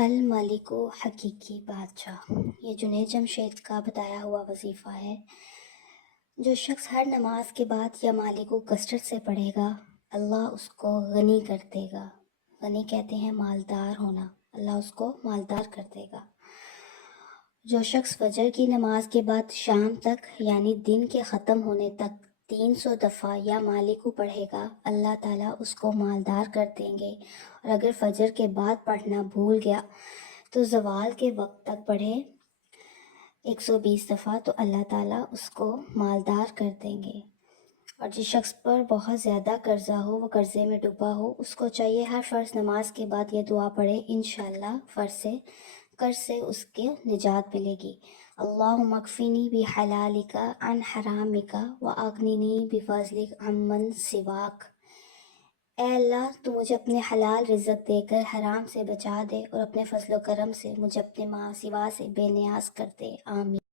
الملک حقیقی بادشاہ، یہ جنید جمشید کا بتایا ہوا وظیفہ ہے۔ جو شخص ہر نماز کے بعد یا مالک کو کثرت سے پڑھے گا، اللہ اس کو غنی کر دے گا۔ غنی کہتے ہیں مالدار ہونا، اللہ اس کو مالدار کر دے گا۔ جو شخص فجر کی نماز کے بعد شام تک یعنی دن کے ختم ہونے تک 300 دفعہ یا مالک پڑھے گا، اللہ تعالیٰ اس کو مالدار کر دیں گے۔ اور اگر فجر کے بعد پڑھنا بھول گیا تو زوال کے وقت تک پڑھے 120 دفعہ تو اللہ تعالیٰ اس کو مالدار کر دیں گے۔ اور جس شخص پر بہت زیادہ قرضہ ہو، وہ قرضے میں ڈوبا ہو، اس کو چاہیے ہر فرض نماز کے بعد یہ دعا پڑھے، انشاءاللہ قرض سے اس کے نجات ملے گی۔ اللہم اکفنی بحلالک عن حرامک واغننی بفضلک عمن سواک۔ اے اللہ، تو مجھے اپنے حلال رزق دے کر حرام سے بچا دے اور اپنے فضل و کرم سے مجھے اپنے ماں سوا سے بے نیاز کر دے، آمین۔